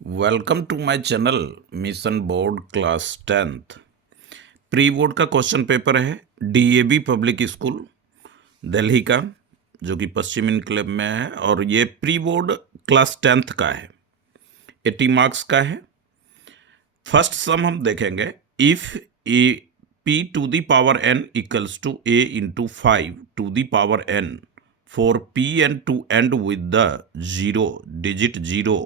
Welcome to my channel mission board class 10th pre board का question paper है। DAV public school Delhi का, जो कि पश्चिम इनक्लेव में है, और ये प्री बोर्ड क्लास 10th का है। 80 मार्क्स का है। फर्स्ट सम हम देखेंगे। If A P to the power N equals to A into 5 to the power N for P N to and with the zero digit zero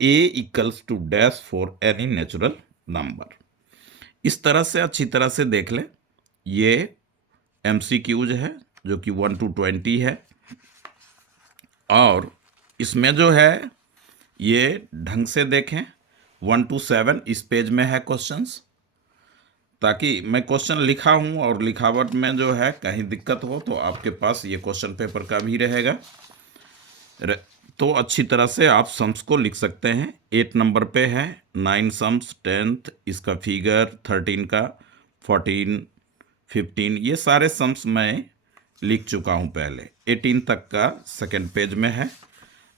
a equals to dash for any natural number. इस तरह से अच्छी तरह से देख लें। ये MCQs है जो कि 1 to 20 है, और इसमें जो है ये ढंग से देखें। 1 to 7 इस पेज में है क्वेश्चंस, ताकि मैं क्वेश्चन लिखा हूँ और लिखावट में जो है कहीं दिक्कत हो तो आपके पास ये क्वेश्चन पेपर का भी रहेगा, तो अच्छी तरह से आप सम्स को लिख सकते हैं। 8 नंबर पे है 9 सम्स, 10th इसका फिगर, 13 का, 14, 15, ये सारे सम्स मैं लिख चुका हूं पहले। 18 तक का सेकंड पेज में है,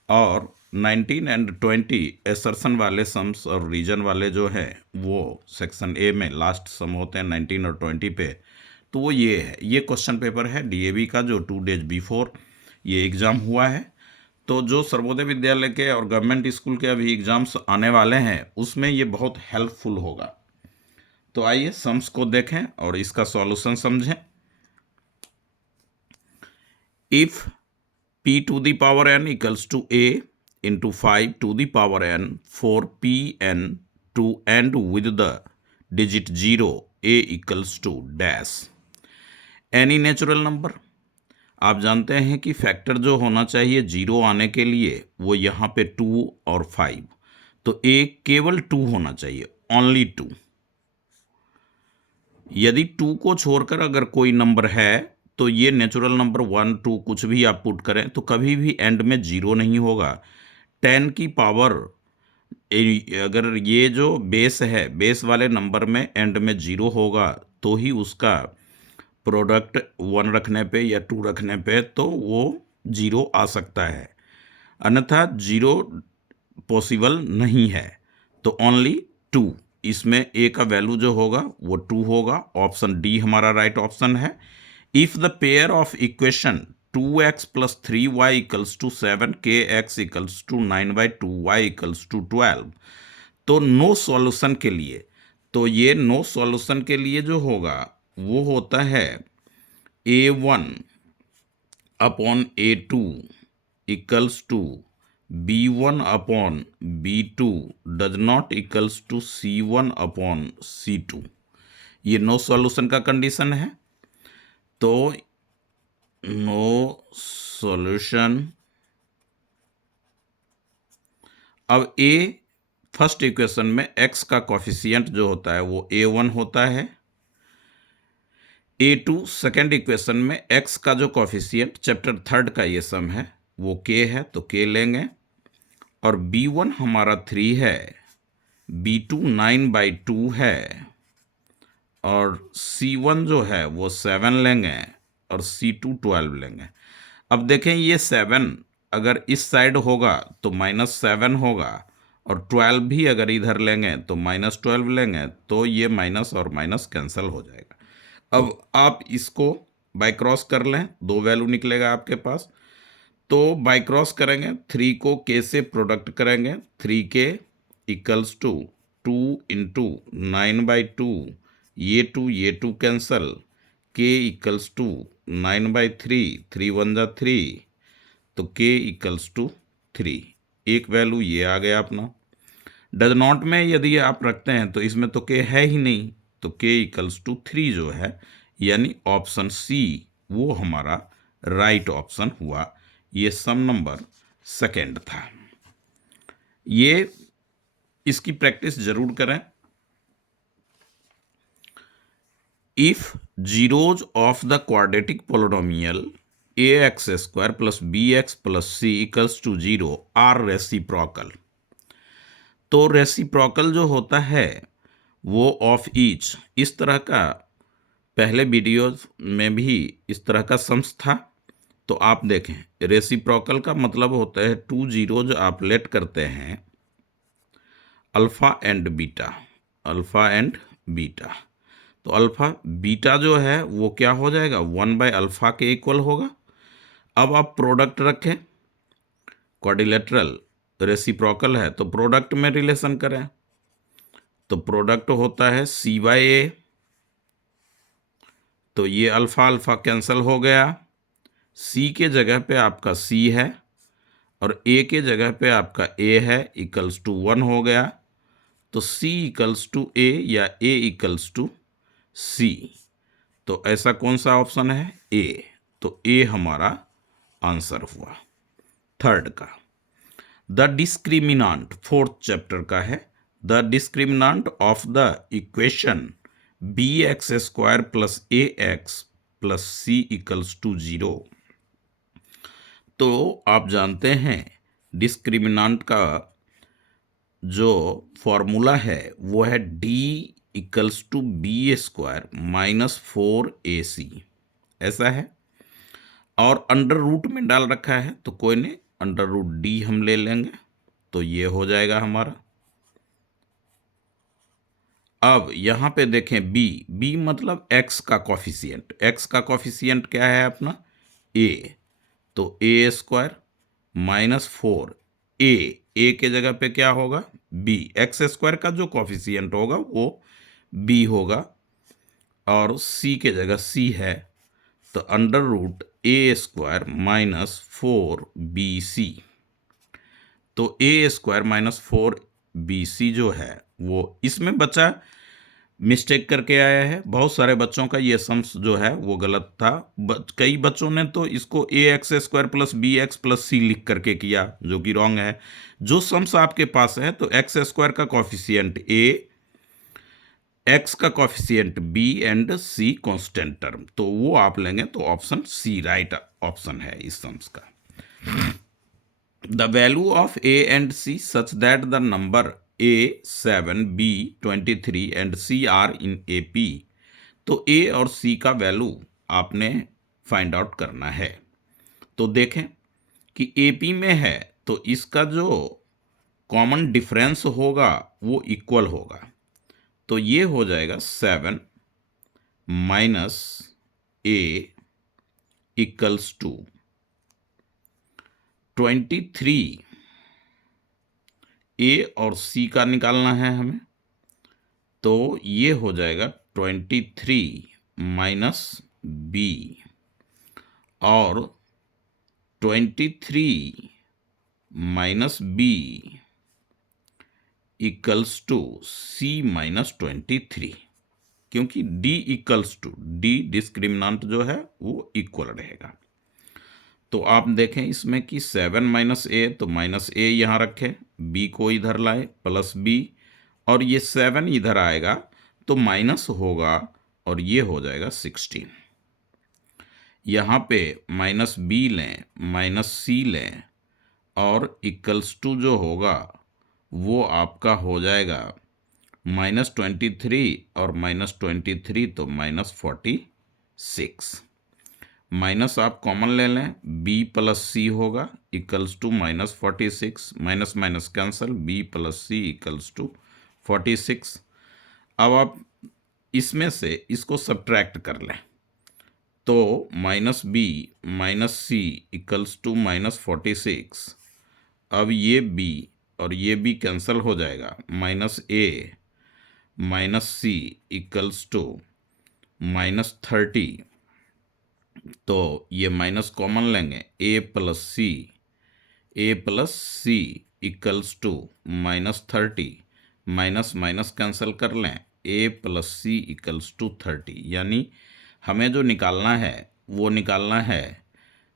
और 19 एंड 20 एसर्शन वाले सम्स और रीजन वाले जो हैं वो सेक्शन ए में लास्ट सम होते हैं 19 और 20 पे। तो वो ये है, ये क्वेश्चन पेपर है डीएवी का, जो 2 डेज बिफोर ये एग्ज़ाम हुआ है। तो जो सर्वोदय विद्यालय के और गवर्नमेंट स्कूल के अभी एग्जाम्स आने वाले हैं उसमें ये बहुत हेल्पफुल होगा। तो आइए सम्स को देखें और इसका सॉल्यूशन समझें। If p to the power n equals to a into 5 to the power n for P N to and with the digit zero a equals to dash any natural number. आप जानते हैं कि factor जो होना चाहिए zero आने के लिए वो यहाँ पे 2 और 5, तो ए केवल 2 होना चाहिए, ओनली 2। यदि 2 को छोड़कर अगर कोई नंबर है तो ये नेचुरल नंबर 1, 2 कुछ भी आप पुट करें तो कभी भी एंड में जीरो नहीं होगा। 10 की पावर अगर ये जो बेस है, बेस वाले नंबर में एंड में जीरो होगा तो ही उसका प्रोडक्ट 1 रखने पे या 2 रखने पे तो वो जीरो आ सकता है, अन्यथा जीरो पॉसिबल नहीं है। तो ओनली 2, इसमें ए का वैल्यू जो होगा वो 2 होगा। ऑप्शन डी हमारा राइट ऑप्शन है। If the pair of equation 2x plus 3y equals to 7 kx equals to 9/2y equals to 12, तो नो सॉल्यूशन के लिए, तो ये नो सॉल्यूशन के लिए जो होगा वो होता है A1 upon A2 equals to B1 upon B2 does not equals to C1 upon C2। ये नो सॉल्यूशन का कंडीशन है, तो नो सॉल्यूशन। अब A फर्स्ट इक्वेशन में x का कॉफिशिएंट जो होता है वो A1 होता है। A2 सेकेंड इक्वेशन में x का जो कॉफिशिएंट चैप्टर 3 का ये सम है वो k है, तो k लेंगे। और B1 हमारा 3 है, B2 9/2 है, और C1 जो है वो 7 लेंगे, और C2 12 लेंगे। अब देखें ये 7 अगर इस साइड होगा तो -7 होगा, और 12 भी अगर इधर लेंगे तो -12 लेंगे, तो ये माइनस और माइनस कैंसिल हो जाएगा। अब आप इसको बाय क्रॉस कर लें, 2 वैल्यू निकलेगा आपके पास। तो बाय क्रॉस करेंगे, 3 को k से प्रोडक्ट करेंगे, 3k इक्वल्स टू 2 इंटू 9/2, ये 2 कैंसल, k इक्वल्स टू 9/3, 3 1 जा 3, तो k इक्वल्स टू 3। एक वैल्यू ये आ गया अपना। डज नॉट में यदि आप रखते हैं तो इसमें तो k है ही नहीं, तो k इक्वल्स टू 3 जो है, यानी ऑप्शन सी वो हमारा राइट ऑप्शन हुआ। ये सम नंबर सेकेंड था। ये इसकी प्रैक्टिस जरूर करें। If zeros of the quadratic polynomial ax² plus bx plus c equals to 0 are reciprocal, तो रेसिप्रोकल जो होता है वो ऑफ ईच, इस तरह का पहले वीडियोज में भी इस तरह का सम्स था। तो आप देखें, रेसिप्रोकल का मतलब होता है 2 जीरोज आप लेट करते हैं alpha and beta, alpha and beta. तो अल्फ़ा बीटा जो है वो क्या हो जाएगा, 1/अल्फ़ा के इक्वल होगा। अब आप प्रोडक्ट रखें, क्वाड्रिलेटरल रेसिप्रोकल है तो प्रोडक्ट में रिलेशन करें, तो प्रोडक्ट होता है C/A, तो ये अल्फ़ा अल्फ़ा कैंसिल हो गया। C के जगह पे आपका C है और A के जगह पे आपका A है, इक्वल्स टू 1 हो गया। तो C इक्वल्स टू A या A इक्वल्स टू C। तो ऐसा कौन सा ऑप्शन है, A। तो A हमारा आंसर हुआ थर्ड का। द डिस्क्रिमिनांट फोर्थ चैप्टर का है। The discriminant of the equation bx² plus ax plus c equals to 0। तो आप जानते हैं डिस्क्रिमिनांट का जो फॉर्मूला है वो है d equals to b² minus 4ac, ऐसा है। और अंडर रूट में डाल रखा है तो कोई नहीं, अंडर रूट डी हम ले लेंगे, तो ये हो जाएगा हमारा। अब यहाँ पे देखें b मतलब x का कॉफिशिएंट, x का कॉफिशिएंट क्या है अपना a, तो a² माइनस 4 a के जगह पे क्या होगा b, x² का जो कॉफिशिएंट होगा वो b होगा और c के जगह c है, तो under root a² minus 4bc। तो a² माइनस 4bc जो है वो इसमें बच्चा मिस्टेक करके आया है। बहुत सारे बच्चों का ये सम्स जो है वो गलत था। कई बच्चों ने तो इसको ax² plus bx plus c लिख करके किया, जो कि रॉन्ग है। जो सम्स आपके पास है तो x² का कॉफिशिएंट a, x का coefficient b and c constant term, तो वो आप लेंगे तो ऑप्शन c राइट ऑप्शन है इस सम्स का। The value of a and c such that the number a 7, b 23 and c are in AP। तो a और c का वैल्यू आपने फाइंड आउट करना है। तो देखें कि AP में है तो इसका जो कॉमन डिफरेंस होगा वो इक्वल होगा, तो ये हो जाएगा 7 minus a equals to 23। a और c का निकालना है हमें, तो ये हो जाएगा 23 माइनस b और 23 minus b equals to c minus 23, क्योंकि d equals to d discriminant जो है वो इक्वल रहेगा। तो आप देखें इसमें कि 7 माइनस a, तो माइनस a यहाँ रखें, b को इधर लाए प्लस b, और ये 7 इधर आएगा तो माइनस होगा और ये हो जाएगा 16। यहाँ पे माइनस b लें माइनस c लें और इक्वल्स टू जो होगा वो आपका हो जाएगा माइनस 23 और माइनस 23 तो माइनस 46। माइनस आप कॉमन ले लें, b प्लस c होगा equals to minus 46, minus minus cancel, b plus c equals to 46। अब आप इसमें से इसको सब्ट्रैक्ट कर लें, तो minus b minus c equals to minus 46। अब ये b और ये b कैंसल हो जाएगा, minus a minus c equals to minus 30। तो ये माइनस कॉमन लेंगे, a plus c equals to minus 30, minus minus cancel कर लें, a plus c equals to 30। यानी हमें जो निकालना है वो निकालना है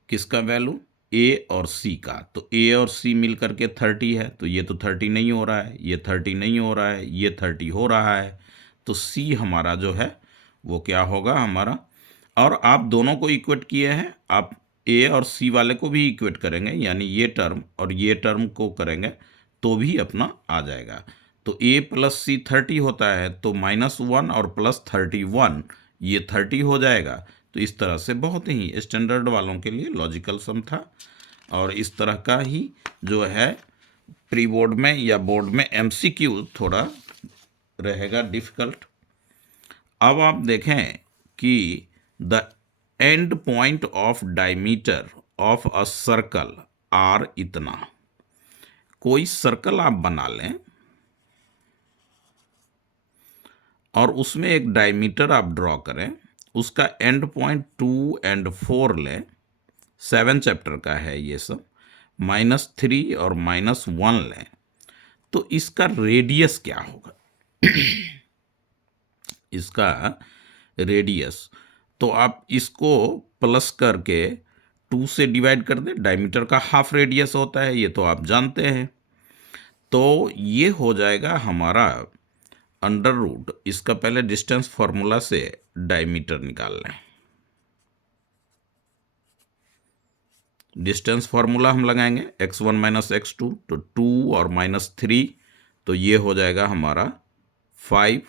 किसका वैल्यू, a और c का। तो a और c मिल करके 30 है, तो ये तो 30 नहीं हो रहा है, ये 30 नहीं हो रहा है, ये 30 हो रहा है, तो c हमारा जो है वो क्या होगा हमारा। और आप दोनों को इक्वेट किए हैं, आप a और c वाले को भी इक्वेट करेंगे, यानी ये टर्म और ये टर्म को करेंगे तो भी अपना आ जाएगा। तो a प्लस सी 30 होता है, तो -1 और प्लस 31 ये 30 हो जाएगा। तो इस तरह से बहुत ही स्टैंडर्ड वालों के लिए लॉजिकल सम था, और इस तरह का ही जो है प्री बोर्ड में या बोर्ड में एमसीक्यू थोड़ा रहेगा डिफिकल्ट। अब आप देखें कि the end point of diameter of a circle are इतना। कोई सर्कल आप बना लें और उसमें एक डायमीटर आप ड्रॉ करें, उसका एंड पॉइंट 2 और 4 लें, 7 चैप्टर का है ये सब, -3 और -1 लें, तो इसका रेडियस क्या होगा? इसका रेडियस, तो आप इसको प्लस करके 2 से डिवाइड कर दें, डायमीटर का हाफ रेडियस होता है, ये तो आप जानते हैं। तो ये हो जाएगा हमारा अंडर रूट, इसका पहले डिस्टेंस फॉर्मूला से डायमीटर निकाल लें। डिस्टेंस फॉर्मूला हम लगाएंगे x1 - x2, तो 2 और -3, तो ये हो जाएगा हमारा 5,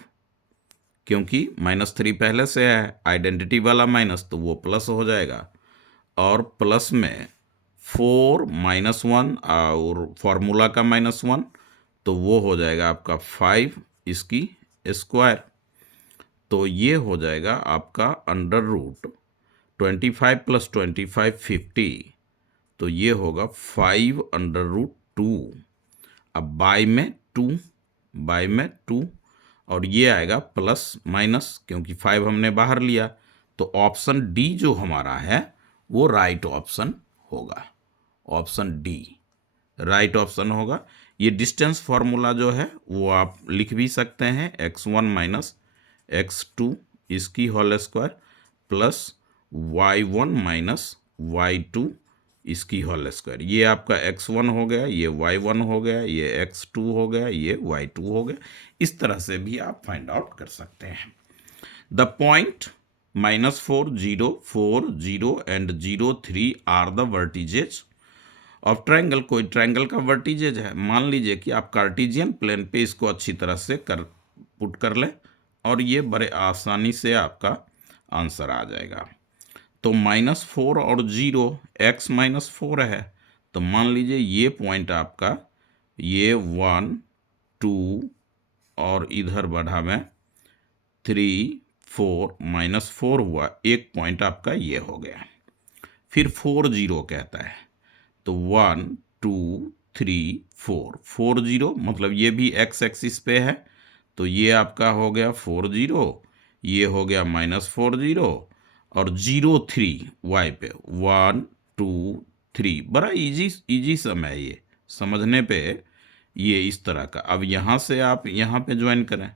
क्योंकि -3 पहले से है, आइडेंटिटी वाला माइनस, तो वो प्लस हो जाएगा, और प्लस में 4 -1 और फॉर्मूला का -1, तो वो हो जाएगा आपका 5 इसकी स्क्वायर। तो ये हो जाएगा आपका अंडर रूट 25 + 25 50, तो ये होगा 5 अंडर रूट 2। अब बाय में 2 और ये आएगा प्लस माइनस, क्योंकि 5 हमने बाहर लिया, तो ऑप्शन डी जो हमारा है वो राइट ऑप्शन होगा। ऑप्शन डी राइट ऑप्शन होगा। ये डिस्टेंस फॉर्मूला जो है वो आप लिख भी सकते हैं, x1 - x2 इसकी whole square plus y1 - y2 इसकी होल स्क्वायर। ये आपका x1 हो गया, ये y1 हो गया, ये x2 हो गया, ये y2 हो गया। इस तरह से भी आप फाइंड आउट कर सकते हैं। The point -4, 0, 4, 0 and 0, 3 are the vertices of triangle. कोई ट्रायंगल का वर्टिजेज है, मान लीजिए कि आप कार्टेशियन प्लेन पे इसको अच्छी तरह से पुट कर लें, और ये बड़े आसानी से आपका आंसर आ जाएगा। तो -4 और 0, x -4 है, तो मान लीजिए ये पॉइंट आपका, ये 1, 2 और इधर बढ़ा में 3, 4, -4 हुआ, एक पॉइंट आपका ये हो गया। फिर 4, 0 कहता है, तो 1, 2, 3, 4, 4, 0, मतलब ये भी x एक्सिस पे है, तो ये आपका हो गया 4, 0, ये हो गया -4, 0 और 0, 3 y पे, 1, 2, 3। बड़ा इजी सम है ये, समझने पे ये इस तरह का। अब यहाँ से आप यहाँ पे ज्वाइन करें,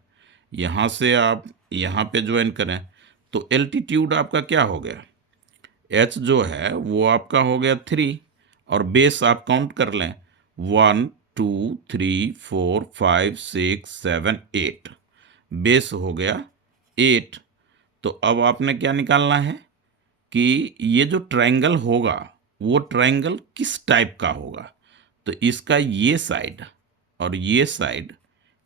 यहाँ से आप यहाँ पे ज्वाइन करें, तो एल्टीट्यूड आपका क्या हो गया, h जो है वो आपका हो गया 3, और बेस आप काउंट कर लें, 1, 2, 3, 4, 5, 6, 7, 8, बेस हो गया 8। तो अब आपने क्या निकालना है कि ये जो ट्रायंगल होगा वो ट्रायंगल किस टाइप का होगा। तो इसका ये साइड और ये साइड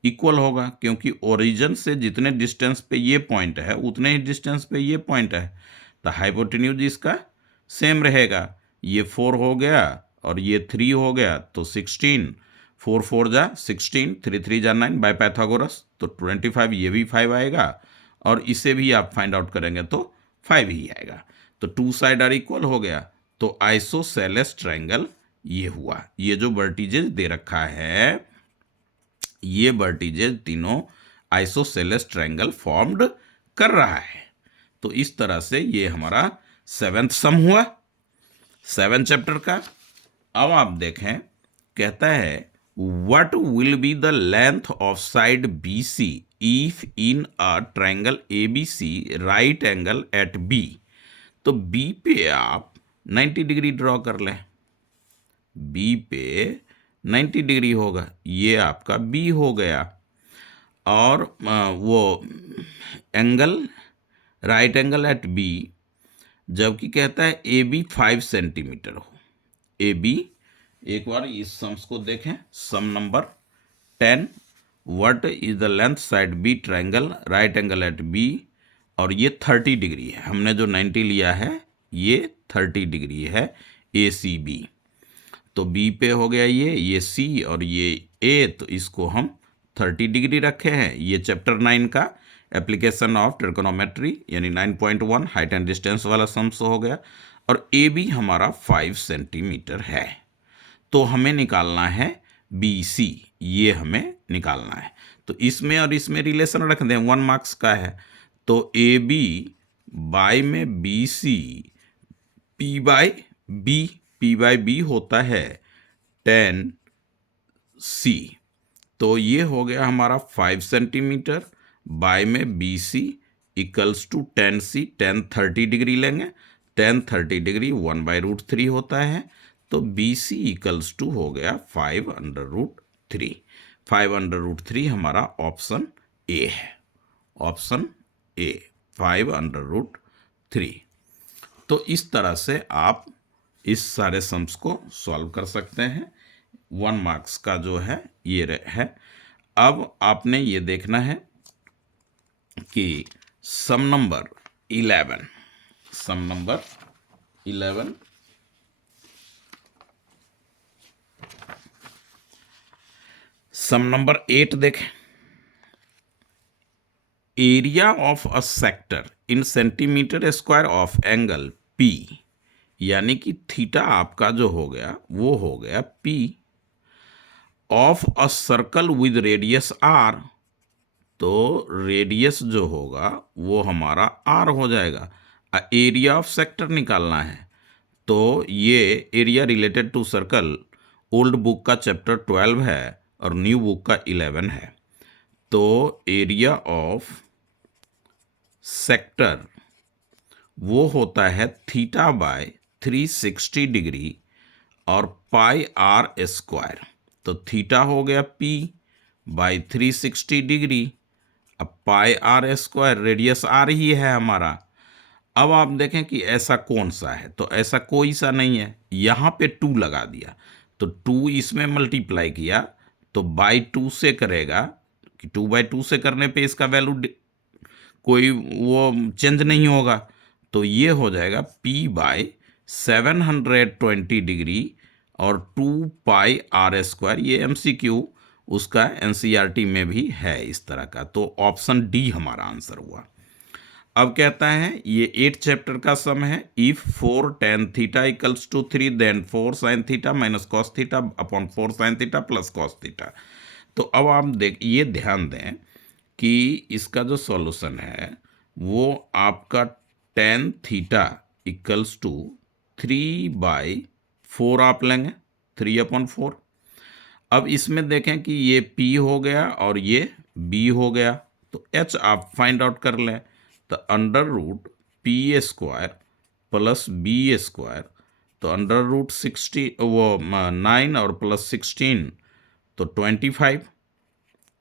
इक्वल होगा, क्योंकि ओरिजिन से जितने डिस्टेंस पे ये पॉइंट है उतने ही डिस्टेंस पे ये पॉइंट है, तो हाइपोटेन्यूज इसका सेम रहेगा। ये 4 हो गया और ये 3 हो गया, तो 16, 4 4 जा 16, 3 3 जा 9 बाय पाइथागोरस, तो 25, ये भी 5 आएगा, और इसे भी आप फाइंड आउट करेंगे तो 5 ही आएगा। तो 2 साइड आर इक्वल हो गया, तो आइसोसेलेस ट्रायंगल ये हुआ। ये जो वर्टिजेज दे रखा है, ये वर्टिजेज तीनों आइसोसेलेस ट्रायंगल फॉर्म्ड कर रहा है। तो इस तरह से ये हमारा 7th सम हुआ 7 चैप्टर का। अब आप देखें, कहता है what will be the length of side BC if in a triangle ABC right angle at B। तो B पे आप 90 डिग्री ड्रॉ कर लें, B पे 90 डिग्री होगा, ये आपका B हो गया, और वो angle right angle at B, जबकि कहता है AB 5 सेंटीमीटर हो। AB, एक बार इस सम्स को देखें, sum number 10, what is the length side B triangle right angle at B, और ये 30 डिग्री है, हमने जो 90 लिया है ये 30 डिग्री है ACB। तो बी पे हो गया ये सी और ये ए, तो इसको हम 30 डिग्री रखे हैं। ये चैप्टर 9 का एप्लीकेशन ऑफ ट्रिगोनोमेट्री यानी 9.1 हाइट एंड डिस्टेंस वाला सम्स हो गया। और ए बी हमारा 5 सेंटीमीटर है। तो हमें निकालना है बी सी, ये हमें निकालना है। तो इसमें और इसमें रिलेशन रख दें, 1 मार्क्स का है। तो ए बी बाय में B C, P by B होता है 10 सी। तो ये हो गया हमारा 5 सेंटीमीटर बाय में B C equals to 10 C. 10 30 degree लेंगे, 10 30 डिग्री 1/√3 होता है। तो बी सी इक्वल्स टू हो गया 5√3। 5√3 हमारा ऑप्शन ए है। Option A 5√3। तो इस तरह से आप इस सारे सम्स को सॉल्व कर सकते हैं। 1 मार्क्स का जो है ये है। अब आपने ये देखना है कि सम नंबर 11 सम नंबर 8 देखें। Area of a sector in centimetre square of angle P, यानी कि थीटा आपका जो हो गया वो हो गया P, of a circle with radius R, तो रेडियस जो होगा वो हमारा आर हो जाएगा। एरिया ऑफ सेक्टर निकालना है। तो ये area related to circle old book का चैप्टर 12 है और न्यू बुक का 11 है। तो एरिया ऑफ सेक्टर वो होता है थीटा बाय 360 डिग्री और पाई आर स्क्वायर। तो थीटा हो गया पी बाई 360 डिग्री, अब पाई आर स्क्वायर, रेडियस आर ही है हमारा। अब आप देखें कि ऐसा कौन सा है, तो ऐसा कोई सा नहीं है। यहाँ पे 2 लगा दिया, तो 2 इसमें मल्टीप्लाई किया तो बाई 2 से करेगा कि 2/2 से करने पे इसका वैल्यू कोई वो चेंज नहीं होगा। तो ये हो जाएगा P बाय 720 डिग्री और 2 पाई आर स्क्वायर। ये MCQ उसका NCERT में भी है इस तरह का। तो ऑप्शन डी हमारा आंसर हुआ। अब कहता है ये 8 चैप्टर का सम है। If 4 tan theta equals to 3 then 4 sin theta minus cos theta upon 4 sin theta plus cos theta. तो अब आप ये ध्यान दें कि इसका जो सॉल्यूशन है वो आपका tan थीटा इक्वल्स टू 3/4 आप लेंगे, 3/4। अब इसमें देखें कि ये P हो गया और ये B हो गया, तो H आप फाइंड आउट कर लें। तो √P² प्लस B², तो √60 वो 9 और प्लस 16 तो 25।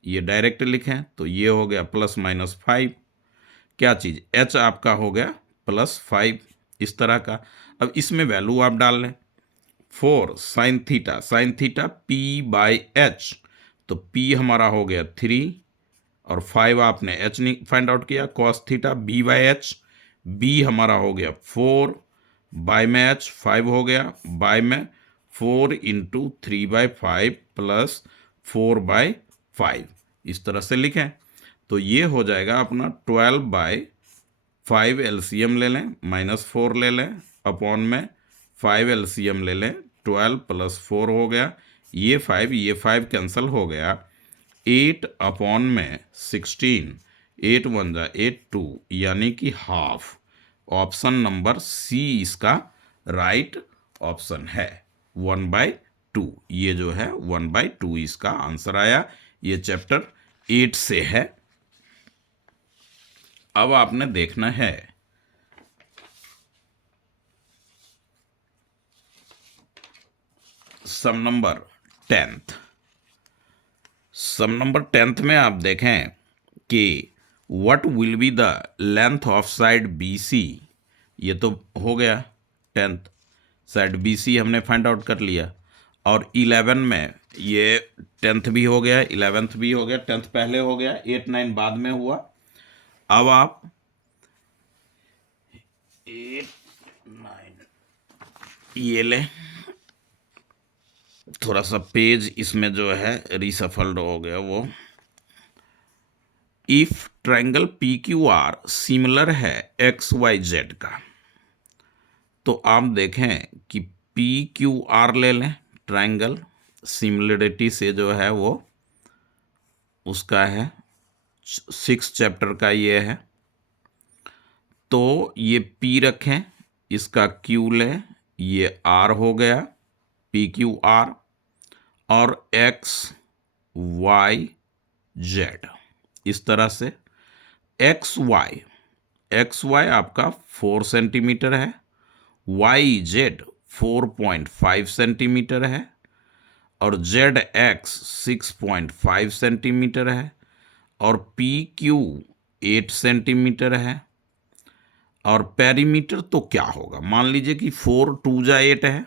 ये डायरेक्ट लिखें तो ये हो गया ±5। क्या चीज़ H आपका हो गया +5 इस तरह का। अब इसमें वैल्यू आप डाल लें। 4 sin थीटा P/H, तो P हमारा हो गया 3 और 5 आपने H फाइंड आउट किया। cos थीटा B/H, B हमारा हो गया 4 बाय में H 5 हो गया, बाय में 4 × 3/5 प्लस 4/5 इस तरह से लिखें। तो ये हो जाएगा अपना 12/5 LCM ले लें, -4 ले लें, अपॉन में 5 LCM ले लें, 12 + 4 हो गया। ये 5 कैंसिल हो गया। 8 अपॉन में 16, 8 × 1 = 8, 2 यानी कि हाफ। ऑप्शन नंबर सी इसका राइट ऑप्शन है, 1/2। ये जो है 1/2 इसका आंसर आया। ये चैप्टर 8 से है। अब आपने देखना है सम नंबर 10th। सम नंबर 10th में आप देखें कि what will be the length of side BC। ये तो हो गया 10th, साइड BC हमने फाइंड आउट कर लिया। और 11 में ये 10th भी हो गया, 11th भी हो गया, 10th पहले हो गया, 8 9 बाद में हुआ। अब आप 8 9 ये लें, थोड़ा सा पेज इसमें जो है रिसफल्ड हो गया वो। If triangle P Q R similar है एक्स वाई जेड का, तो आप देखें कि पी क्यू आर ले लें। ट्रायंगल सिमिलरिटी से जो है वो उसका है 6 चैप्टर का ये है। तो ये P रखें, इसका Q लें, ये R हो गया पी क्यू आर, और X Y Z इस तरह से। एक्स वाई आपका 4 सेंटीमीटर है, वाई जेड 4.5 सेंटीमीटर है, और जेड एक्स 6.5 सेंटीमीटर है, और पी क्यू 8 सेंटीमीटर है। और पेरीमीटर तो क्या होगा, मान लीजिए कि 4 2 जा 8 है,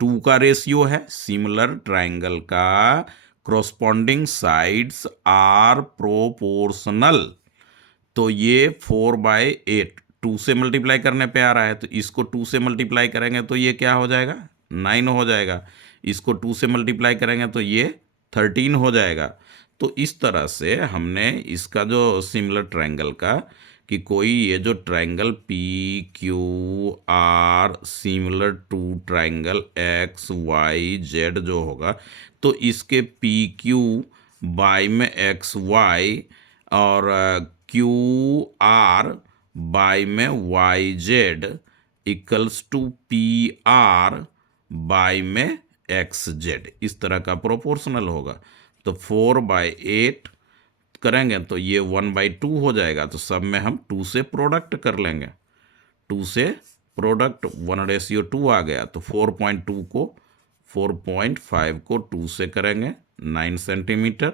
2 का रेशियो है। सिमिलर ट्रायंगल का क्रॉसपॉन्डिंग साइड्स आर प्रोपोर्शनल, तो ये 4/8 2 से मल्टीप्लाई करने पे आ रहा है, तो इसको 2 से मल्टीप्लाई करेंगे तो ये क्या हो जाएगा, 9 हो जाएगा। इसको 2 से मल्टीप्लाई करेंगे तो ये 13 हो जाएगा। तो इस तरह से हमने इसका जो सिमिलर ट्रायंगल का, कि कोई ये जो triangle P Q R similar to triangle X Y Z जो होगा, तो इसके पी क्यू बाई में एक्स वाई और क्यू आर बाई में Y Z equals to P R by में एक्स जेड, इस तरह का प्रोपोर्शनल होगा। तो 4/8 करेंगे तो ये 1/2 हो जाएगा। तो सब में हम 2 से प्रोडक्ट कर लेंगे, 2 से प्रोडक्ट 1/2 आ गया। तो 4.2 को 4.5 को 2 से करेंगे 9 सेंटीमीटर,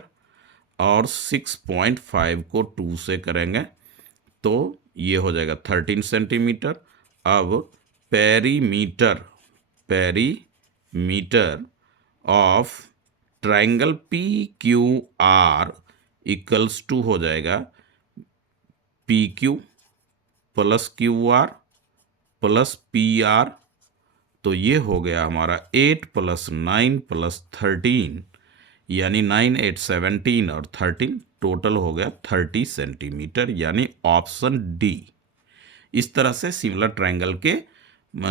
और 6.5 को 2 से करेंगे तो ये हो जाएगा 13 सेंटीमीटर। अब perimeter of triangle P Q R equals to हो जाएगा P Q plus Q R plus P R. तो ये हो गया हमारा 8 + 9 + 13, यानी 9 8 17 और 13 टोटल हो गया 30 सेंटीमीटर, यानी ऑप्शन डी। इस तरह से सिमिलर ट्रायंगल के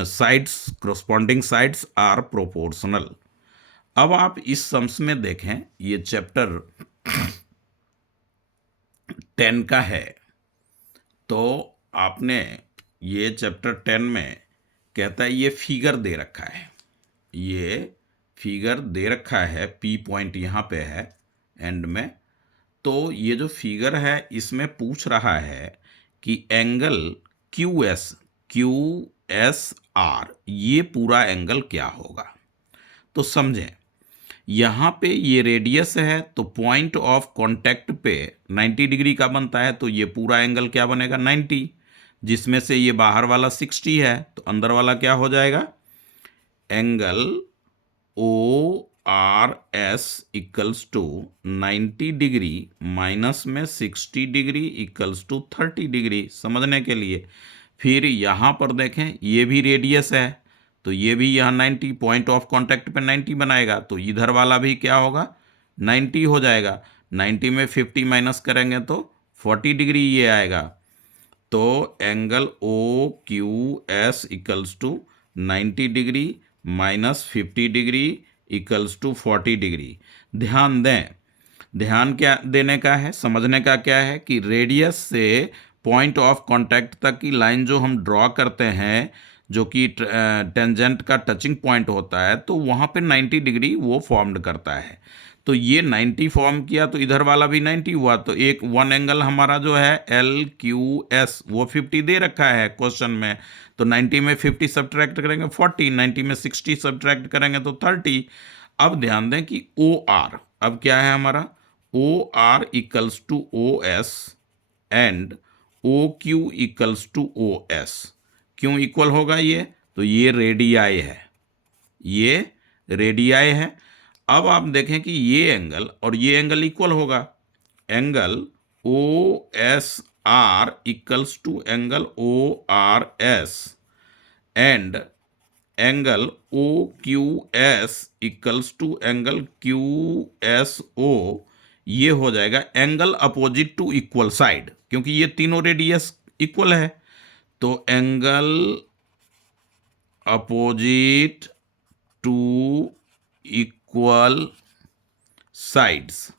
sides corresponding sides are proportional. अब आप इस सम्स में देखें, ये चैप्टर 10 का है। तो आपने ये चैप्टर 10 में कहता है ये फिगर दे रखा है, ये फिगर दे रखा है, पी पॉइंट यहाँ पे है एंड में। तो ये जो फिगर है इसमें पूछ रहा है कि एंगल क्यू एस आर, ये पूरा एंगल क्या होगा। तो समझें, यहाँ पे ये रेडियस है, तो पॉइंट ऑफ कांटेक्ट पे 90 डिग्री का बनता है, तो ये पूरा एंगल क्या बनेगा 90, जिसमें से ये बाहर वाला 60 है, तो अंदर वाला क्या हो जाएगा, angle O R S equals to 90 degree minus में 60 डिग्री इक्वल्स टू 30 डिग्री, समझने के लिए। फिर यहाँ पर देखें, ये भी रेडियस है, तो ये भी यहाँ 90, पॉइंट ऑफ कांटेक्ट पे 90 बनाएगा, तो इधर वाला भी क्या होगा 90 हो जाएगा। 90 में 50 माइनस करेंगे तो 40 डिग्री ये आएगा। तो angle O Q S equals to 90 degree minus 50 degree equals to 40 degree. ध्यान दें, ध्यान क्या देने का है, समझने का क्या है कि रेडियस से पॉइंट ऑफ कांटेक्ट तक की लाइन जो हम ड्रॉ करते हैं, जो कि टेंजेंट का टचिंग पॉइंट होता है, तो वहाँ पे 90 डिग्री वो फॉर्म्ड करता है। तो ये 90 फॉर्म किया, तो इधर वाला भी 90 हुआ। तो एक वन एंगल हमारा जो है एल क्यू एस वो 50 दे रखा है क्वेश्चन में, तो 90 में 50 सब्ट्रैक्ट करेंगे 40, 90 में 60 सब्ट्रैक्ट करेंगे तो 30। अब ध्यान दें कि ओ आर अब क्या है हमारा, O R equals to O S and O Q equals to O S. क्यों इक्वल होगा ये, तो ये रेडियाई है, ये रेडियाई है। अब आप देखें कि ये एंगल और ये एंगल इक्वल होगा, angle O S R equals to angle O R S, and angle O Q S equals to angle Q S O, ये हो जाएगा angle opposite to equal side, क्योंकि ये तीनों रेडियस इक्वल है। तो angle opposite to equal sides,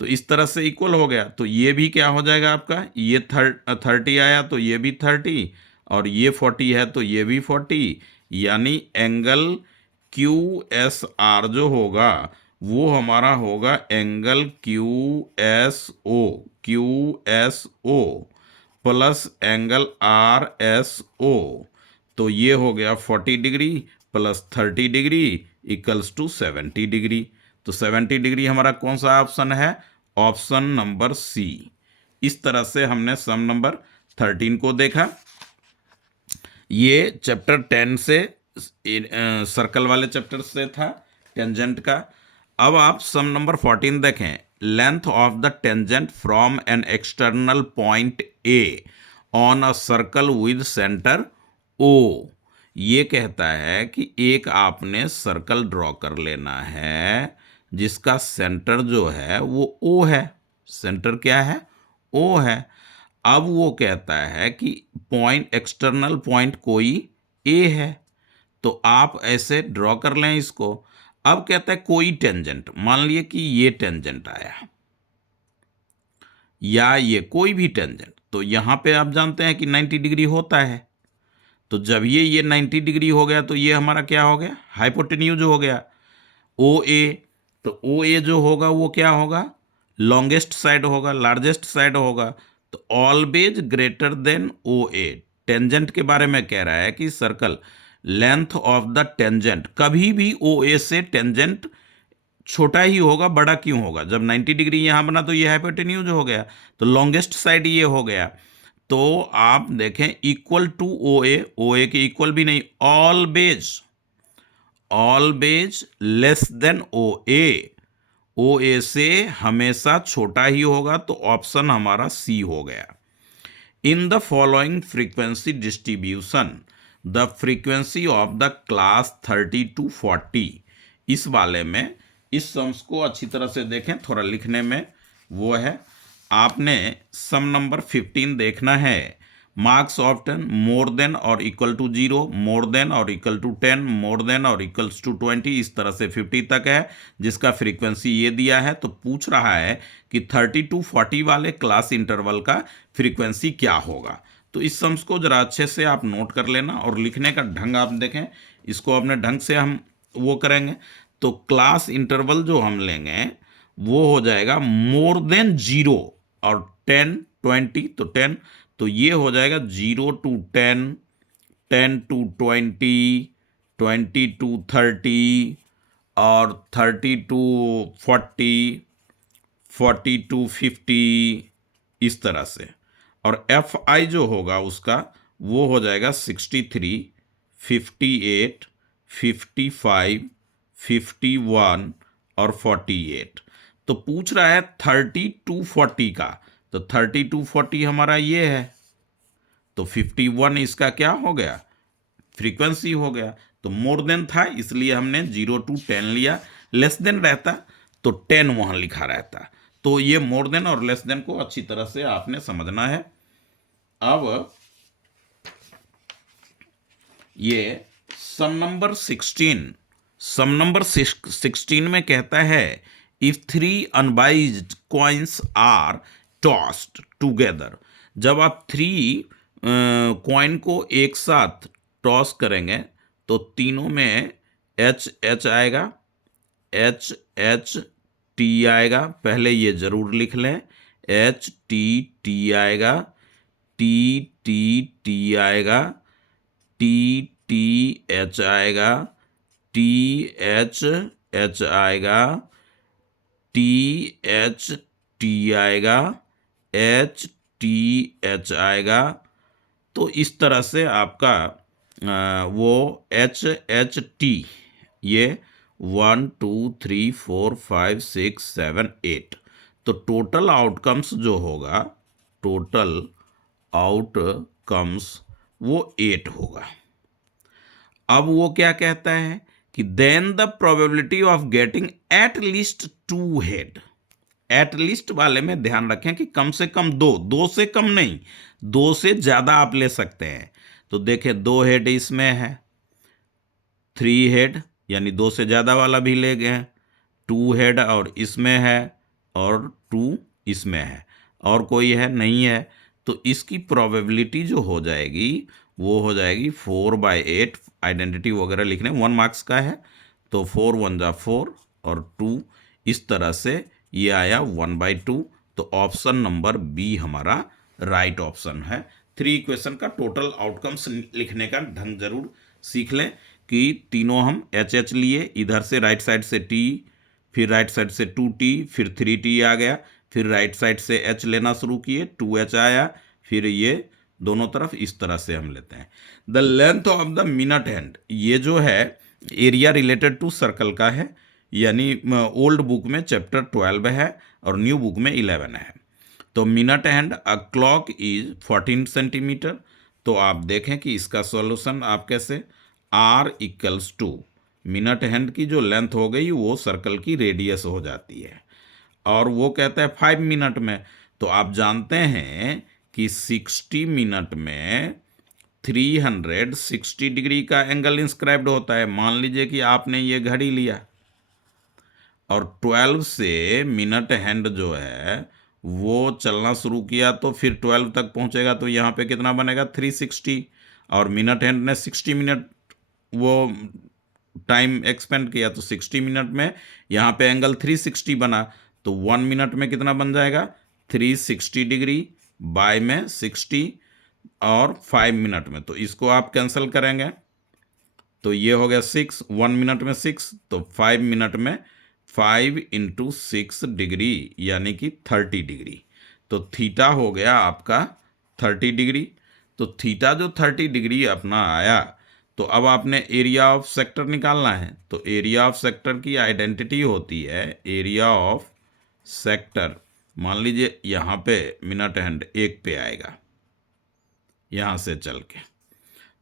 तो इस तरह से इक्वल हो गया। तो ये भी क्या हो जाएगा आपका, ये 30 आया तो ये भी 30, और ये 40 है तो ये भी 40, यानी एंगल क्यू एस आर जो होगा वो हमारा होगा angle Q S O plus angle R S O. तो ये हो गया 40 degree plus 30 degree equals to 70 degree. तो 70 डिग्री हमारा कौन सा ऑप्शन है, ऑप्शन नंबर सी। इस तरह से हमने सम नंबर 13 को देखा। ये चैप्टर 10 से सर्कल वाले चैप्टर से था, टेंजेंट का। अब आप सम नंबर 14 देखें। Length of the tangent from an external point A on a circle with centre O. ये कहता है कि एक आपने सर्कल ड्रॉ कर लेना है जिसका सेंटर जो है वो ओ है। सेंटर क्या है, ओ है। अब वो कहता है कि पॉइंट, एक्सटर्नल पॉइंट कोई ए है, तो आप ऐसे ड्रॉ कर लें इसको। अब कहता है कोई टेंजेंट, मान लिए कि ये टेंजेंट आया या ये कोई भी टेंजेंट, तो यहां पे आप जानते हैं कि 90 डिग्री होता है। तो जब ये 90 डिग्री हो गया तो ये हमारा क्या हो गया, हाइपोटेन्यूज हो गया ओ ए। तो ओ ए जो होगा वो क्या होगा, लॉन्गेस्ट साइड होगा, लार्जेस्ट साइड होगा। तो ऑलवेज ग्रेटर देन ओ ए। टेंजेंट के बारे में कह रहा है कि circle length of the tangent, कभी भी ओ ए से टेंजेंट छोटा ही होगा, बड़ा क्यों होगा। जब 90 डिग्री यहां बना तो ये हाइपोटेन्यूज हो गया, तो लॉन्गेस्ट साइड ये हो गया। तो आप देखें इक्वल टू ओ ए के इक्वल भी नहीं, ऑलवेज लेस देन ओ ए से हमेशा छोटा ही होगा। तो ऑप्शन हमारा सी हो गया। In the following frequency distribution the frequency of the class 30 to 40। इस वाले में इस सम्स को अच्छी तरह से देखें, थोड़ा लिखने में वो है। आपने सम नंबर 15 देखना है। मार्क्स ऑफ 10 मोर देन और इक्वल टू 0, मोर देन और इक्वल टू 10, मोर देन और इक्वल्स टू 20, इस तरह से 50 तक है, जिसका फ्रीक्वेंसी ये दिया है। तो पूछ रहा है कि 30 to 40 वाले क्लास इंटरवल का फ्रीक्वेंसी क्या होगा। तो इस सम्स को जरा अच्छे से आप नोट कर लेना, और लिखने का ढंग आप देखें, इसको अपने ढंग से हम वो करेंगे। तो क्लास इंटरवल जो हम लेंगे वो हो जाएगा मोर देन 0 और 10 20, तो 10, तो ये हो जाएगा 0 to 10, 10 to 20, 20 to 30 और 30 to 40, 40 to 50, इस तरह से। और एफ आई जो होगा उसका वो हो जाएगा 63, 58, 55, 51 और 48। तो पूछ रहा है 30 to 40 का, तो 30 to 40 हमारा ये है, तो 51 इसका क्या हो गया, फ्रीक्वेंसी हो गया। तो मोर देन था इसलिए हमने 0 to 10 लिया, लेस देन रहता तो 10 वहां लिखा रहता। तो ये मोर देन और लेस देन को अच्छी तरह से आपने समझना है। अब ये सम नंबर 16 में कहता है if 3 unbiased coins are tossed together. जब आप 3 कॉइन को एक साथ टॉस करेंगे तो तीनों में एच एच आएगा, एच एच टी आएगा। पहले ये जरूर लिख लें, एच टी टी आएगा, टी टी टी आएगा, टी टी एच आएगा, टी एच एच आएगा, टी एच टी आएगा, एच टी एच आएगा। तो इस तरह से आपका वो एच एच टी, ये 1 2 3 4 5 6 7 8, तो टोटल आउटकम्स जो होगा, टोटल आउटकम्स वो 8 होगा। अब वो क्या कहता है कि then the probability of getting at least 2 head. At least वाले में ध्यान रखें कि कम से कम दो से कम नहीं, 2 से ज्यादा आप ले सकते हैं। तो देखें 2 हेड इसमें है, 3 हेड यानी 2 से ज्यादा वाला भी ले गए, 2 हेड और इसमें है, और 2 इसमें है, और कोई है नहीं है। तो इसकी प्रोबेबिलिटी जो हो जाएगी वो हो जाएगी 4/8। आइडेंटिटी वगैरह लिखने 1 मार्क्स का है, तो 4 1 जा 4 और 2, इस तरह से ये आया 1/2। तो ऑप्शन नंबर बी हमारा राइट ऑप्शन है। 3 इक्वेशन का टोटल आउटकम्स लिखने का ढंग जरूर सीख लें कि तीनों हम एच एच लिए, इधर से राइट साइड से टी, फिर राइट साइड से 2t, फिर 3t आ गया, फिर राइट साइड से h लेना शुरू किए, 2h आया, फिर ये दोनों तरफ इस तरह से हम लेते हैं। The length of the minute hand, ये जो है एरिया रिलेटेड टू सर्कल का है, यानी ओल्ड बुक में चैप्टर 12 है और न्यू बुक में 11 है। तो minute hand a clock is 14 centimetre. तो आप देखें कि इसका सॉल्यूशन आप कैसे, r equals to minute hand की जो लेंथ हो गई वो सर्कल की रेडियस हो जाती है, और वो कहता है 5 मिनट में। तो आप जानते हैं कि 60 मिनट में 360 डिग्री का एंगल इंस्क्राइब्ड होता है। मान लीजिए कि आपने ये घड़ी लिया और 12 से मिनट हैंड जो है वो चलना शुरू किया, तो फिर 12 तक पहुंचेगा, तो यहाँ पे कितना बनेगा 360, और मिनट हैंड ने 60 मिनट वो टाइम एक्सपेंड किया, तो 60 मिनट में यहाँ पे एंगल 360 बना, तो 1 मिनट में कितना बन जाएगा 360 डिग्री बाय में 60, और 5 मिनट में, तो इसको आप कैंसिल करेंगे तो ये हो गया 6, 1 मिनट में 6, तो 5 मिनट में 5 × 6 डिग्री यानी कि 30 डिग्री। तो थीटा हो गया आपका 30 डिग्री। तो थीटा जो 30 डिग्री अपना आया, तो अब आपने एरिया ऑफ सेक्टर निकालना है। तो एरिया ऑफ सेक्टर की आइडेंटिटी होती है एरिया ऑफ सेक्टर। मान लीजिए यहाँ पे मिनट हैंड 1 पे आएगा, यहाँ से चल के,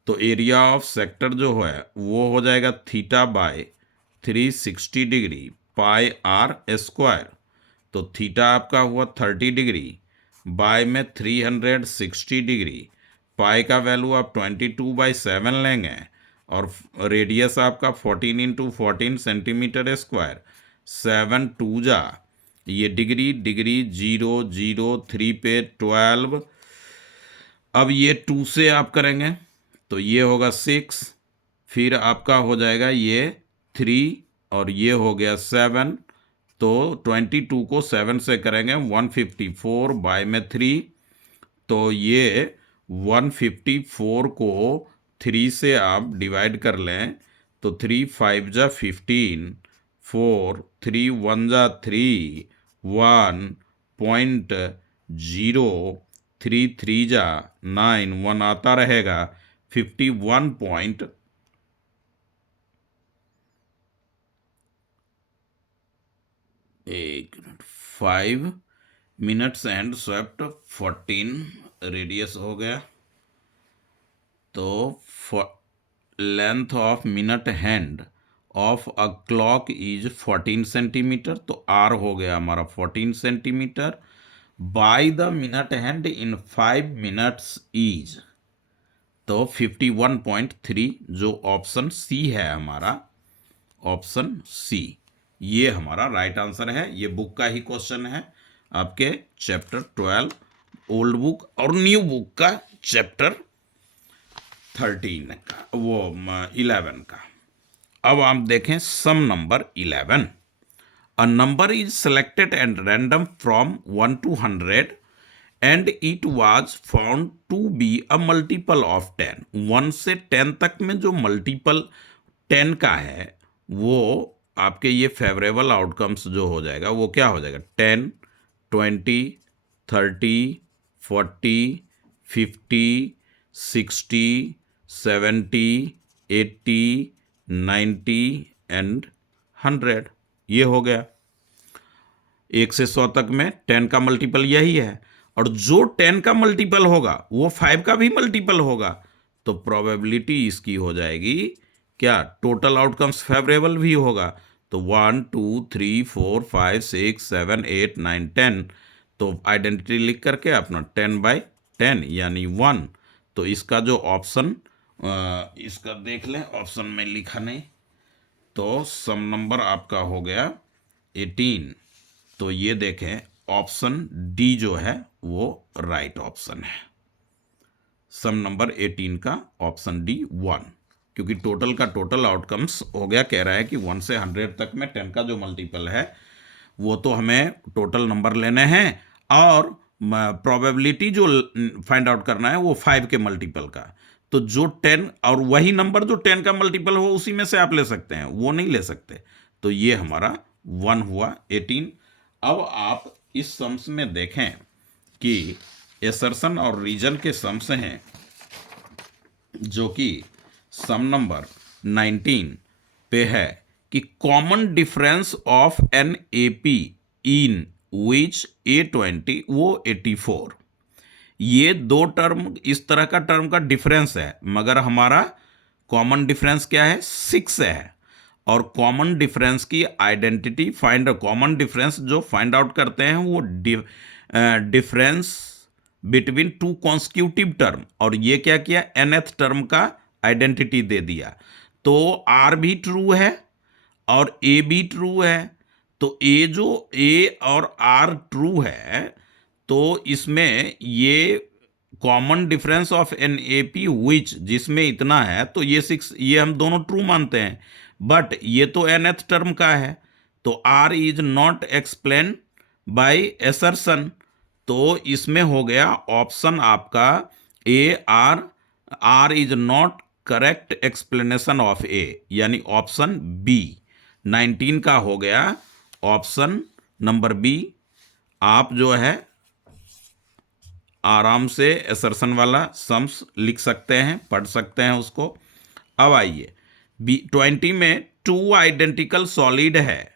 तो एरिया ऑफ सेक्टर जो है वो हो जाएगा theta by 360 degree pi r square. तो थीटा आपका हुआ 30 डिग्री बाय में 360 डिग्री, पाई का वैल्यू आप 22/7 लेंगे, और रेडियस आपका 14 × 14 सेंटीमीटर स्क्वायर, 7 2 जा, ये डिग्री डिग्री 0 0 3 पे 12। अब ये 2 से आप करेंगे तो ये होगा 6, फिर आपका हो जाएगा ये 3, और ये हो गया 7। तो 22 को 7 से करेंगे 154 बाय में 3, तो ये 154 को 3 से आप डिवाइड कर लें, तो 3 5 जा 15, 4 3 1 जा 3, 1.0, 3 3 जा 9, 1 आता रहेगा, 51.5 मिनट्स एंड स्वेप्ट 14 रेडियस हो गया। तो length of minute hand of a clock is 14 centimetre, तो आर हो गया हमारा 14 centimetre, by the minute hand in 5 minutes is, तो 51.3, जो ऑप्शन सी है हमारा, ऑप्शन सी ये हमारा राइट आंसर है। ये बुक का ही क्वेश्चन है, आपके चैप्टर 12 ओल्ड बुक और न्यू बुक का चैप्टर 13 का, वो 11 का। अब आप देखें sum number 11। A number is selected and random from 1 to 100 and it was found to be a multiple of 10। 1 से 10 तक में जो मल्टीपल 10 का है वो आपके ये फेवरेबल आउटकम्स जो हो जाएगा वो क्या हो जाएगा 10, 20, 30, 40, 50, 60, 70, 80, 90 एंड 100। ये हो गया 1 से 100 तक में 10 का मल्टीपल यही है, और जो 10 का मल्टीपल होगा वो 5 का भी मल्टीपल होगा, तो प्रोबेबिलिटी इसकी हो जाएगी क्या टोटल आउटकम्स फेवरेबल भी होगा। तो 1 2 3 4 5 6 7 8 9 10, तो आइडेंटिटी लिख करके अपना 10/10 यानी 1। तो इसका जो ऑप्शन, इसका देख लें, ऑप्शन में लिखा नहीं, तो सम नंबर आपका हो गया 18। तो ये देखें, ऑप्शन डी जो है वो राइट ऑप्शन है। सम नंबर 18 का ऑप्शन डी 1, क्योंकि टोटल का टोटल आउटकम्स हो गया, कह रहा है कि 1 से 100 तक में 10 का जो मल्टीपल है वो तो हमें टोटल नंबर लेने हैं, और प्रोबेबिलिटी जो फाइंड आउट करना है वो 5 के मल्टीपल का। तो जो 10 और वही नंबर जो 10 का मल्टीपल हो उसी में से आप ले सकते हैं, वो नहीं ले सकते। तो ये हमारा 1 हुआ 18। अब आप इस सम्स में देखें कि एसर्शन और रीजन के सम्स हैं, जो कि सम नंबर 19 पे है कि common difference of an AP in which A20 वो 84। ये दो टर्म, इस तरह का टर्म का डिफरेंस है, मगर हमारा कॉमन डिफरेंस क्या है, 6 है। और कॉमन डिफरेंस की आइडेंटिटी कॉमन डिफरेंस जो फाइंड आउट करते हैं वो difference between two constitutive term, और ये क्या किया, nth टर्म का आइडेंटिटी दे दिया। तो R भी ट्रू है और A भी ट्रू है। तो A और R ट्रू है, तो इसमें ये common difference of an A P which, जिसमें इतना है, तो ये 6, ये हम दोनों ट्रू मानते हैं। बट ये तो nth टर्म का है, तो R is not explain by assertion. तो इसमें हो गया ऑप्शन आपका R is not correct explanation of A, यानी ऑप्शन B 19 का हो गया ऑप्शन नंबर B। आप जो है आराम से एसर्शन वाला सम्स लिख सकते हैं, पढ़ सकते हैं उसको। अब आइए 20 में 2 आइडेंटिकल सॉलिड है,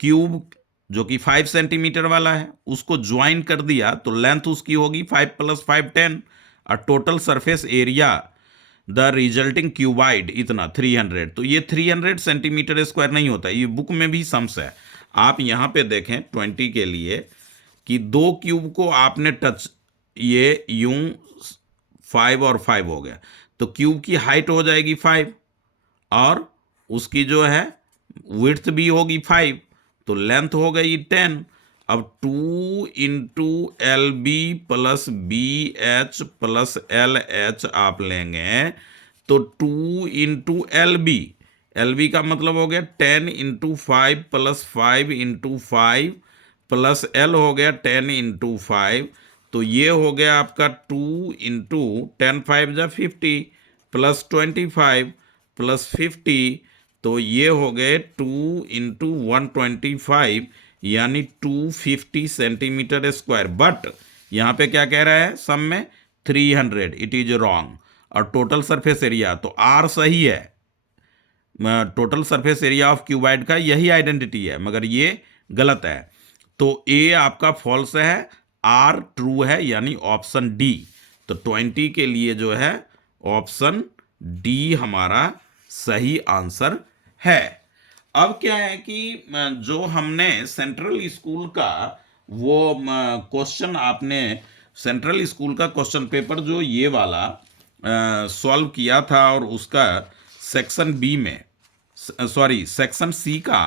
क्यूब जो कि 5 सेंटीमीटर वाला है, उसको ज्वाइन कर दिया तो लेंथ उसकी होगी 5 + 5 10, और total surface area the resulting cuboid इतना 300। तो ये 300 सेंटीमीटर स्क्वायर नहीं होता, ये बुक में भी सम्स है। आप यहाँ पे देखें 20 के लिए कि 2 क्यूब को आपने टच, ये यूं 5 और 5 हो गया, तो क्यूब की हाइट हो जाएगी 5 और उसकी जो है विड्थ भी होगी 5, तो लेंथ हो गई 10। अब 2 इंटू LB + BH + LH आप लेंगे, तो 2 इंटू LB का मतलब हो गया 10 इंटू 5 + 5 इंटू 5 प्लस L हो गया 10 इंटू 5। तो ये हो गया आपका 2 इंटू 10 5 जा 50 + 25 + 50, तो ये हो गए 2 इंटू 125 यानी 250 सेंटीमीटर स्क्वायर। बट यहाँ पे क्या कह रहा है सम में 300, इट इज रॉन्ग। और टोटल सरफेस एरिया तो R सही है, total surface area of cuboid का यही आइडेंटिटी है, मगर ये गलत है। तो A आपका फॉल्स है, R ट्रू है, यानी ऑप्शन D। तो 20 के लिए जो है ऑप्शन D हमारा सही आंसर है। अब क्या है कि जो हमने सेंट्रल स्कूल का वो क्वेश्चन, आपने सेंट्रल स्कूल का क्वेश्चन पेपर जो ये वाला सॉल्व किया था, और उसका सेक्शन बी में, सॉरी सेक्शन सी का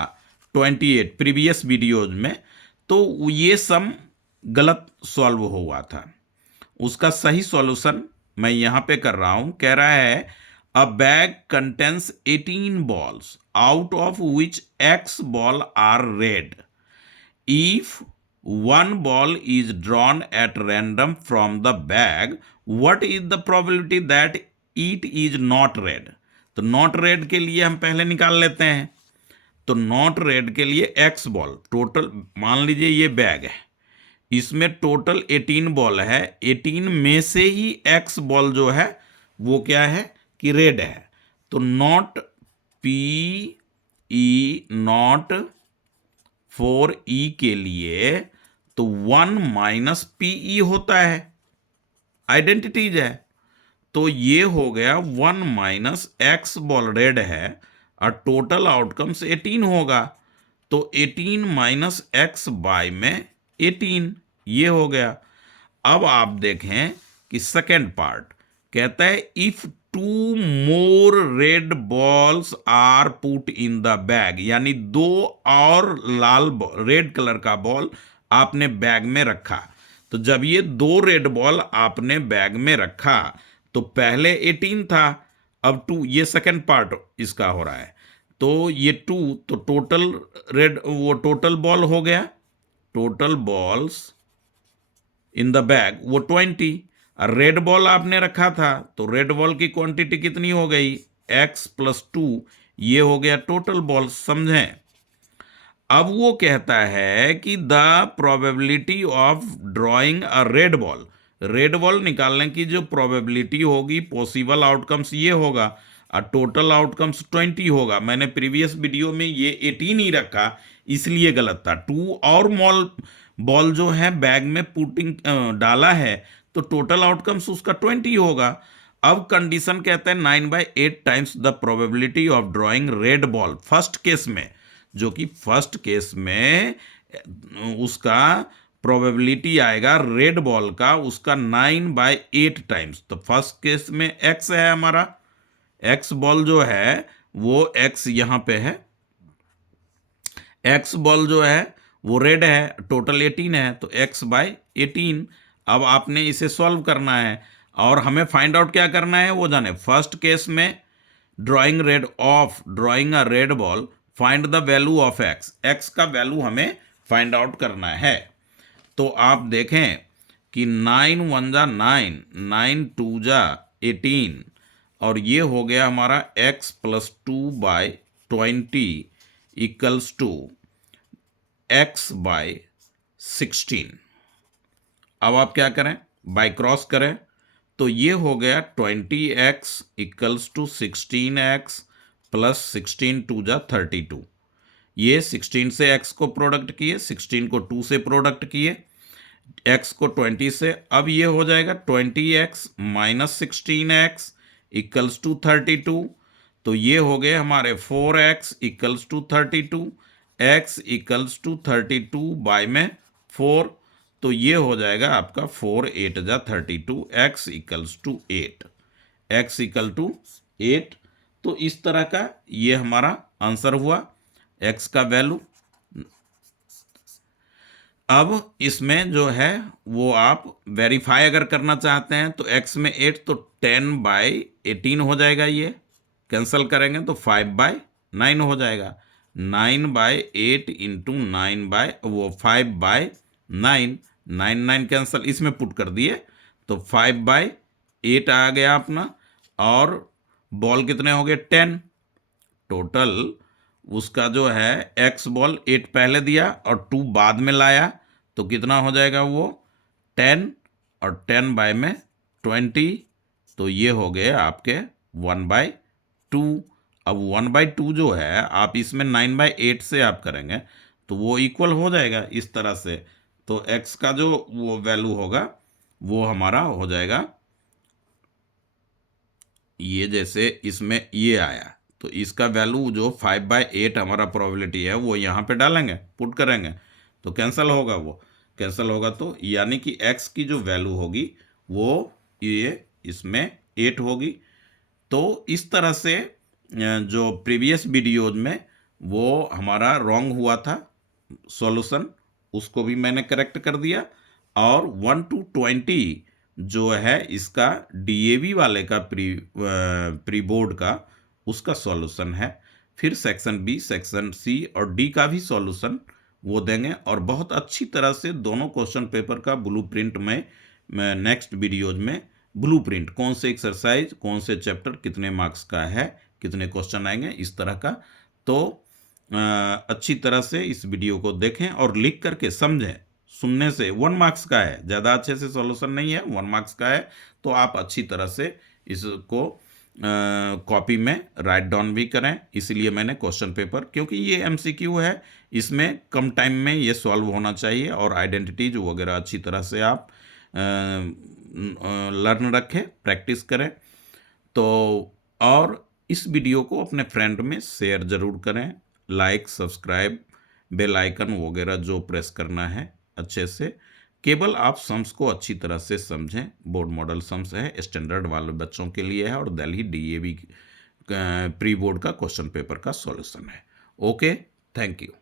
28 प्रीवियस वीडियोज में, तो ये सम गलत सॉल्व हुआ था। उसका सही सॉल्यूशन मैं यहाँ पे कर रहा हूँ। कह रहा है अ bag contains 18 balls out of which X ball are red. If one ball is drawn at random from the bag, what is the probability that it is not red? तो नॉट रेड के लिए हम पहले निकाल लेते हैं। तो not red के लिए X बॉल, टोटल मान लीजिए ये बैग है, इसमें टोटल 18 बॉल है, 18 में से ही X बॉल जो है वो क्या है कि रेड है। तो not PE not for E के लिए तो 1 - PE होता है, आइडेंटिटीज है। तो ये हो गया 1 माइनस एक्स बॉल रेड है और टोटल आउटकम्स 18 होगा, तो 18 माइनस एक्स बाय में 18 ये हो गया। अब आप देखें कि सेकेंड पार्ट कहता है if 2 more red balls are put in the bag, यानी 2 और लाल रेड कलर का बॉल आपने बैग में रखा। तो जब ये 2 रेड बॉल आपने बैग में रखा तो पहले 18 था, अब 2, ये सेकेंड पार्ट इसका हो रहा है। तो ये 2, तो टोटल रेड वो टोटल बॉल हो गया, total balls in the bag वो 20। रेड बॉल आपने रखा था तो रेड बॉल की क्वांटिटी कितनी हो गई, x प्लस 2, ये हो गया टोटल बॉल, समझें। अब वो कहता है कि the probability of drawing a red ball, red ball निकालने की जो प्रोबेबिलिटी होगी, पॉसिबल आउटकम्स ये होगा और टोटल आउटकम्स 20 होगा। मैंने प्रीवियस वीडियो में ये 18 ही रखा इसलिए गलत था। 2 और मॉल बॉल जो है बैग में पुटिंग डाला है तो टोटल आउटकम्स उसका 20 होगा। अब कंडीशन कहता है 9/8 times the probability of drawing red ball, first case में, जो कि फर्स्ट केस में उसका प्रोबेबिलिटी आएगा रेड बॉल का, उसका 9/8 टाइम्स। तो फर्स्ट केस में एक्स है हमारा, एक्स बॉल जो है वो एक्स यहां पे है, एक्स बॉल जो है वो रेड है, टोटल 18 है, तो एक्स बाय 18। अब आपने इसे सॉल्व करना है और हमें फाइंड आउट क्या करना है वो जाने। फर्स्ट केस में drawing a red ball, find the value of x, x का वैल्यू हमें फाइंड आउट करना है। तो आप देखें कि 9 1 जा 9, 9 2 जा 18 और ये हो गया हमारा x प्लस 2/20 इक्वल्स टू x बाय 16। अब आप क्या करें, बाय क्रॉस करें, तो ये हो गया 20x equals to 16x plus 16 2 जा 32। ये 16 से x को प्रोडक्ट किए, 16 को 2 से प्रोडक्ट किए, x को 20 से, अब ये हो जाएगा 20x minus 16x equals to 32। तो ये हो गए हमारे 4x equals to 32, x equals to 32 by में 4, तो ये हो जाएगा आपका 4 8 जा 32, x equals to 8, x equal to 8। तो इस तरह का ये हमारा आंसर हुआ x का वैल्यू। अब इसमें जो है वो आप वेरीफाई अगर करना चाहते हैं तो x में 8 तो 10/18 हो जाएगा, ये कैंसिल करेंगे तो 5/9 हो जाएगा, 9/8 इंटू 5/9, 9 9 कैंसिल, इसमें पुट कर दिए तो 5/8 आ गया अपना। और बॉल कितने हो गए 10, टोटल उसका जो है एक्स बॉल 8 पहले दिया और 2 बाद में लाया, तो कितना हो जाएगा वो 10 और 10 बाय में 20, तो ये हो गए आपके 1/2। अब 1/2 जो है आप इसमें 9/8 से आप करेंगे तो वो इक्वल हो जाएगा इस तरह से। तो x का जो वो वैल्यू होगा वो हमारा हो जाएगा, ये जैसे इसमें ये आया तो इसका वैल्यू जो 5/8 हमारा प्रोबेबिलिटी है वो यहाँ पे डालेंगे, पुट करेंगे तो कैंसिल होगा, वो कैंसिल होगा, तो यानी कि x की जो वैल्यू होगी वो ये इसमें 8 होगी। तो इस तरह से जो प्रीवियस वीडियोज में वो हमारा रॉन्ग हुआ था सॉल्यूशन, उसको भी मैंने करेक्ट कर दिया। और 1 to 20 जो है इसका डीएवी वाले का प्री बोर्ड का उसका सॉल्यूशन है। फिर सेक्शन बी, सेक्शन सी और डी का भी सॉल्यूशन वो देंगे और बहुत अच्छी तरह से दोनों क्वेश्चन पेपर का ब्लूप्रिंट में नेक्स्ट वीडियोज में ब्लूप्रिंट, कौन से एक्सरसाइज, कौन से चैप्टर, कितने मार्क्स का है, कितने क्वेश्चन आएंगे, इस तरह का। तो अच्छी तरह से इस वीडियो को देखें और लिख करके समझें। सुनने से 1 मार्क्स का है, ज़्यादा अच्छे से सॉल्यूशन नहीं है, 1 मार्क्स का है, तो आप अच्छी तरह से इसको कॉपी में राइट डाउन भी करें। इसलिए मैंने क्वेश्चन पेपर, क्योंकि ये एमसीक्यू है, इसमें कम टाइम में ये सॉल्व होना चाहिए और आइडेंटिटीज वगैरह अच्छी तरह से आप लर्न रखें, प्रैक्टिस करें। तो और इस वीडियो को अपने फ्रेंड में शेयर ज़रूर करें, लाइक, सब्सक्राइब, बेल आइकन वगैरह जो प्रेस करना है अच्छे से। केवल आप सम्स को अच्छी तरह से समझें। बोर्ड मॉडल सम्स है, स्टैंडर्ड वाले बच्चों के लिए है और दिल्ली DAV प्री बोर्ड का क्वेश्चन पेपर का सॉल्यूशन है। Okay, thank you.